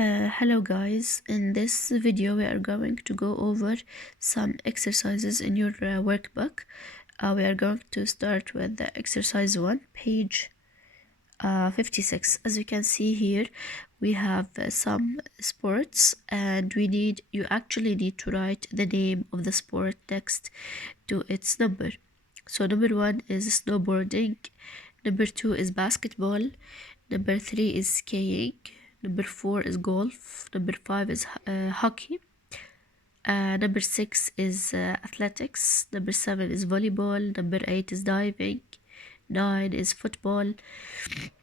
Hello guys, in this video we are going to go over some exercises in your workbook. We are going to start with the exercise 1, page 56. As you can see here, we have some sports and you actually need to write the name of the sport next to its number. So number 1 is snowboarding, number 2 is basketball, number 3 is skiing, number 4 is golf, number 5 is hockey, number 6 is athletics, number 7 is volleyball, number 8 is diving, 9 is football,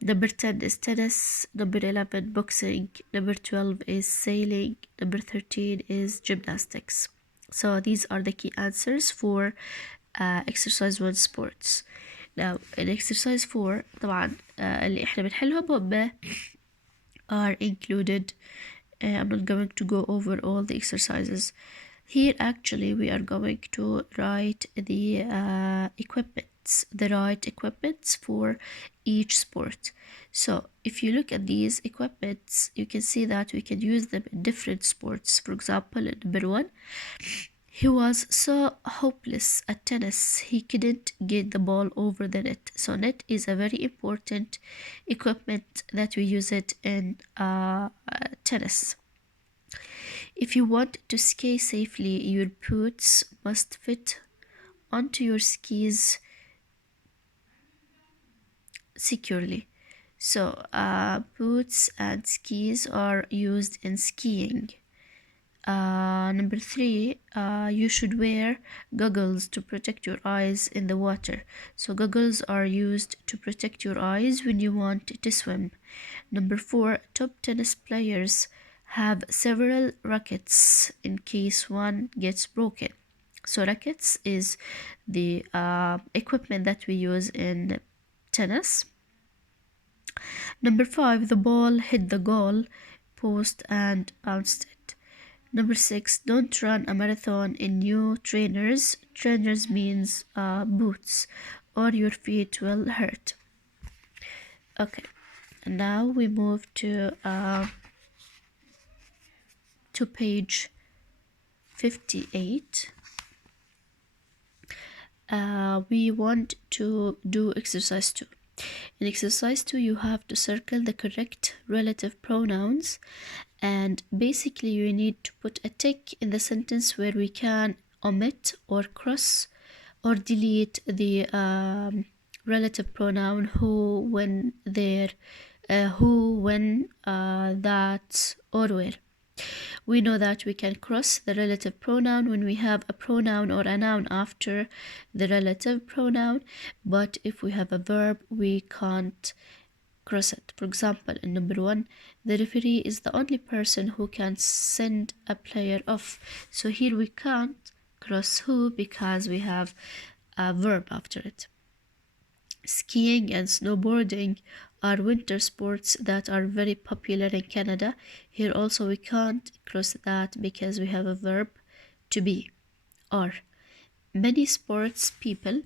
number 10 is tennis, number 11 boxing, number 12 is sailing, number 13 is gymnastics. So these are the key answers for exercise 1 sports. Now in exercise 4 طبعا اللي احنا بنحلهم هم are included. I'm not going to go over all the exercises. Here actually we are going to write the right equipments for each sport. So if you look at these equipments, you can see that we can use them in different sports. For example, in number 1, he was so hopeless at tennis, he couldn't get the ball over the net. So net is a very important equipment that we use it in tennis. If you want to ski safely, your boots must fit onto your skis securely. So boots and skis are used in skiing. Number 3, you should wear goggles to protect your eyes in the water. So goggles are used to protect your eyes when you want to swim. Number 4, top tennis players have several rackets in case one gets broken. So rackets is the equipment that we use in tennis. Number 5, the ball hit the goal post and bounced it. Number 6, don't run a marathon in new trainers. Trainers means boots, or your feet will hurt. Okay, and now we move to page 58. We want to do exercise 2. In exercise 2, you have to circle the correct relative pronouns, and basically you need to put a tick in the sentence where we can omit or cross or delete the relative pronoun who, when, there, who, when, that, or where. We know that we can cross the relative pronoun when we have a pronoun or a noun after the relative pronoun, but if we have a verb, we can't cross it. For example, in number 1, the referee is the only person who can send a player off. So here we can't cross who because we have a verb after it. Skiing and snowboarding are winter sports that are very popular in Canada. Here also we can't cross that because we have a verb to be. Or many sports people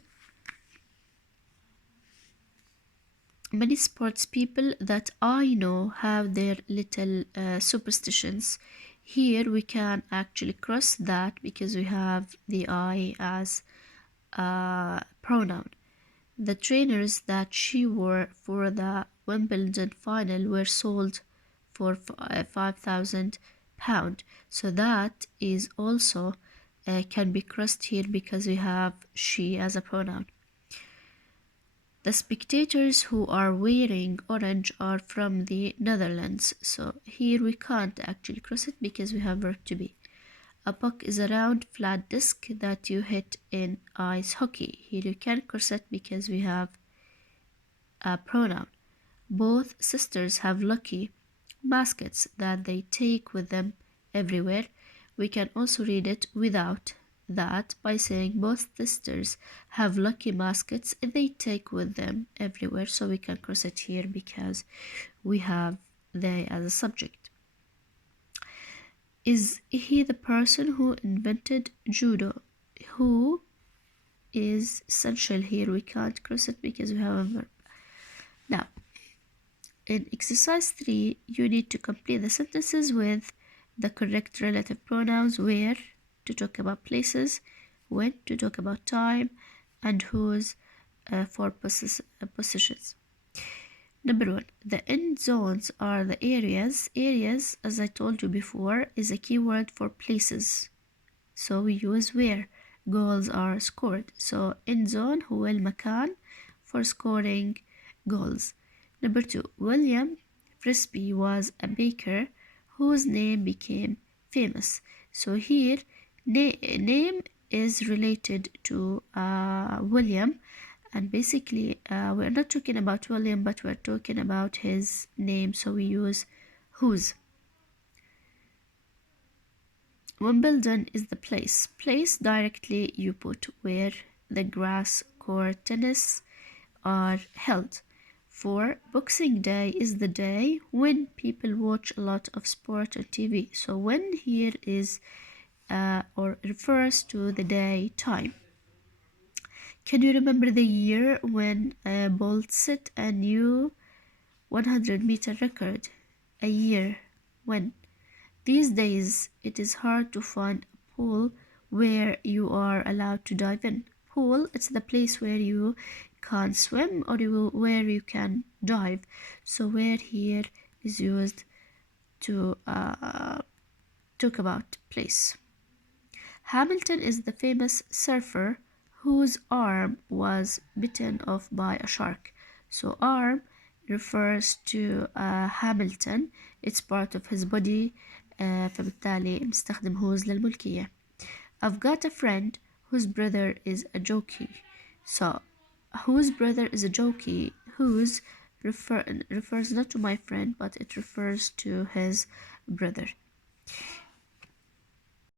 that I know have their little superstitions. Here we can actually cross that because we have the I as a pronoun. The trainers that she wore for the Wimbledon final were sold for £5,000. So that is also can be crossed here because we have she as a pronoun. The spectators who are wearing orange are from the Netherlands. So here we can't actually cross it because we have verb to be. A puck is a round flat disc that you hit in ice hockey. Here you can cross it because we have a pronoun. Both sisters have lucky baskets that they take with them everywhere. We can also read it without that by saying both sisters have lucky baskets they take with them everywhere. So we can cross it here because we have they as a subject. Is he the person who invented judo? Who is essential here. We can't cross it because we have a verb. Now, in exercise 3, you need to complete the sentences with the correct relative pronouns: where to talk about places, when to talk about time, and whose for positions. Number 1, the end zones are the areas. Areas, as I told you before, is a keyword for places. So we use where. Goals are scored. So end zone هو المكان for scoring goals. Number 2, William Frisbee was a baker whose name became famous. So here, name is related to William, and basically we're not talking about William, but we're talking about his name, so we use whose. Wimbledon is the place. Place directly you put where the grass court tennis are held. 4, Boxing Day is the day when people watch a lot of sport on TV. So when here is or refers to the day time. Can you remember the year when Bolt set a new 100-meter record? A year when? These days, it is hard to find a pool where you are allowed to dive in. Pool, it's the place where you can swim or where you can dive. So where here is used to talk about place. Hamilton is the famous surfer whose arm was bitten off by a shark. So arm refers to Hamilton, it's part of his body, فبالتالي نستخدم whose للملكية. I've got a friend whose brother is a jockey. So whose brother is a jockey, whose refers not to my friend, but it refers to his brother.